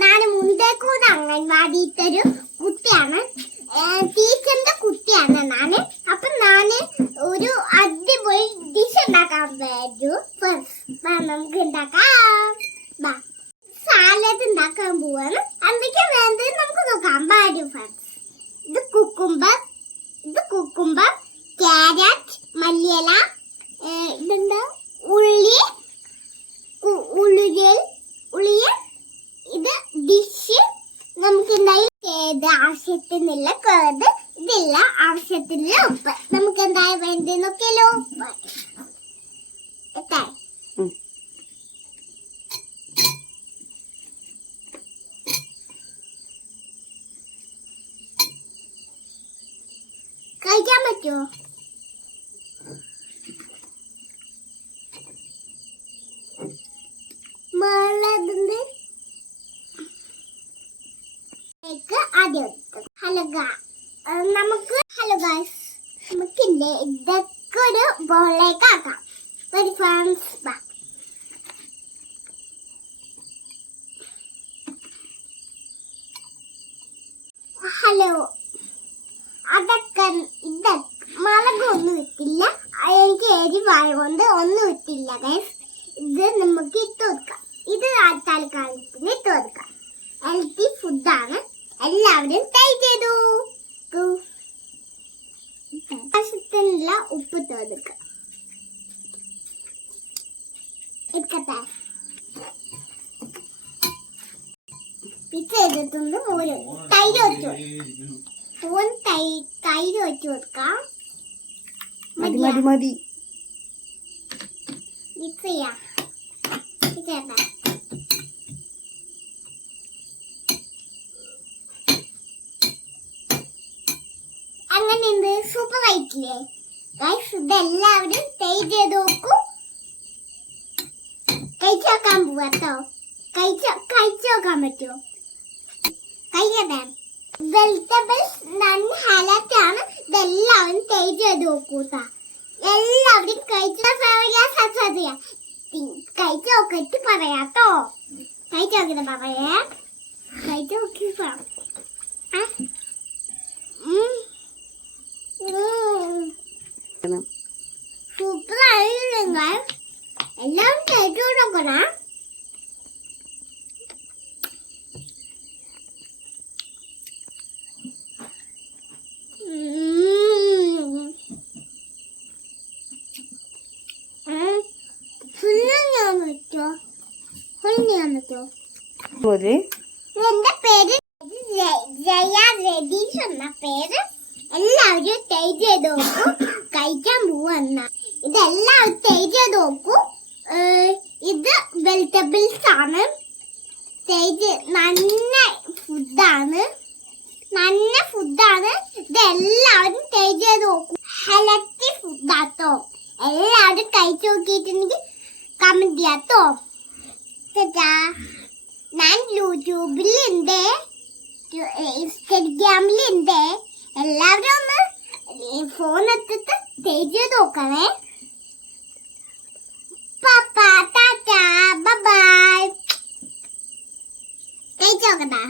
ഞാൻ മുന്തേക്കോട് അംഗൻവാടിയിട്ടൊരു കുട്ടിയാണ്, ടീച്ചറിന്റെ കുട്ടിയാണ് ഞാന്. അപ്പൊ ഞാന് ഒരു അടിപൊളി ഡിഷ് ഉണ്ടാക്കാൻ പറ്റും. നമുക്ക് ഉണ്ടാക്കാം. സാലഡ് ഉണ്ടാക്കാൻ പോവാണ്. എന്തൊക്കെയാ വേണ്ടത് നമുക്ക് നോക്കാം. പാടും ഫ്രണ്ട്സ്. ഇത് കുക്കുംബർ, ക്യാരറ്റ്, മല്ലിയില, ഇതെന്താ ഉള്ളി, ഇത് ഡിഷ്. നമുക്ക് എന്തായാലും ആവശ്യത്തിനുള്ള കേട്, ഇതില്ല ആവശ്യത്തിനുള്ള ഉപ്പ്. നമുക്ക് എന്തായാലും വേണ്ടി നോക്കിയല്ലോ. ഉപ്പ് കഴിക്കാൻ പറ്റുമോ? നമുക്കില്ലേ ഇതൊക്കെ ഒരു ബോളിലേക്ക് ആക്കാം. ഒരു ഫ്രണ്ട്സ് ഹലോ, അതൊക്കെ മുളകൊന്നും ഇട്ടില്ല, എനിക്ക് എരിവായതുകൊണ്ട് ഒന്നും ഇട്ടില്ല ഗൈസ്. ഇത് നമുക്ക് ഇട്ട് കൊടുക്കാം. ഇത് തൽക്കാലത്തിന് ഇട്ട് കൊടുക്കാം. ഹെൽത്തി ഫുഡാണ്, എല്ലാവരും ട്രൈ ചെയ്തു. ആവശ്യത്തിനുള്ള ഉപ്പ് ഇട്ട് കൊടുക്കാം. എടുക്കട്ടെ. പിച്ച് ചെയ്തിട്ടുണ്ട്. തൈര് വെച്ചു തൈര് വെച്ച് കൊടുക്കാം. മതി മിക്സ് ചെയ്യാം. അങ്ങനെ സൂപ്പർ ആയിട്ടില്ലേ ഗൈസ്? ഇതെല്ലാവരും ട്രൈ ചെയ്ത് നോക്കൂ. കഴിച്ചു നോക്കാൻ പോവാട്ടോ. കഴിച്ചു നോക്കാൻ പറ്റുമോ? കഴിക്കട്ടെ. വെജിറ്റബിൾസ് നല്ല ഹെൽത്തിയാണ്. ഇതെല്ലാവരും ട്രൈ ചെയ്ത് നോക്കൂട്ടാ. എല്ലാവരും കഴിച്ചു നോക്കിട്ട് പറയാട്ടോ. കഴിച്ചു നോക്കിട്ട് പറയേ. കഴിച്ചു നോക്കി സൂപ്പർ ആയില്ലെങ്കിൽ എല്ലാവരും കഴിച്ചു നോക്കണം. എന്റെ പേര് ജയ രതീഷ് എന്ന പേര്. എല്ലാവരും ട്രൈ ചെയ്ത് നോക്കൂ. കഴിക്കാൻ പോവന്ന ഇതെല്ലാവരും ട്രൈ ചെയ്ത് നോക്കൂ. ഇത് വെജിറ്റബിൾസ് ആണ്. നല്ല ഫുഡാണ്. ഇതെല്ലാവരും ട്രൈ ചെയ്ത് നോക്കൂ. ഹെൽത്തി ഫുഡാട്ടോ. എല്ലാവരും കഴിച്ചു നോക്കിയിട്ടുണ്ടെങ്കിൽ കമന്റ് ചെയ്യാട്ടോ. ഞാൻ യൂട്യൂബിലുണ്ട്, ഇൻസ്റ്റഗ്രാമിലുണ്ട്. എല്ലാവരും ഒന്ന് ഫോൺ എടുത്തിട്ട് ട്രൈ ചെയ്ത് നോക്കണേ. Tata bye. കഴിച്ചു നോക്കട്ടെ.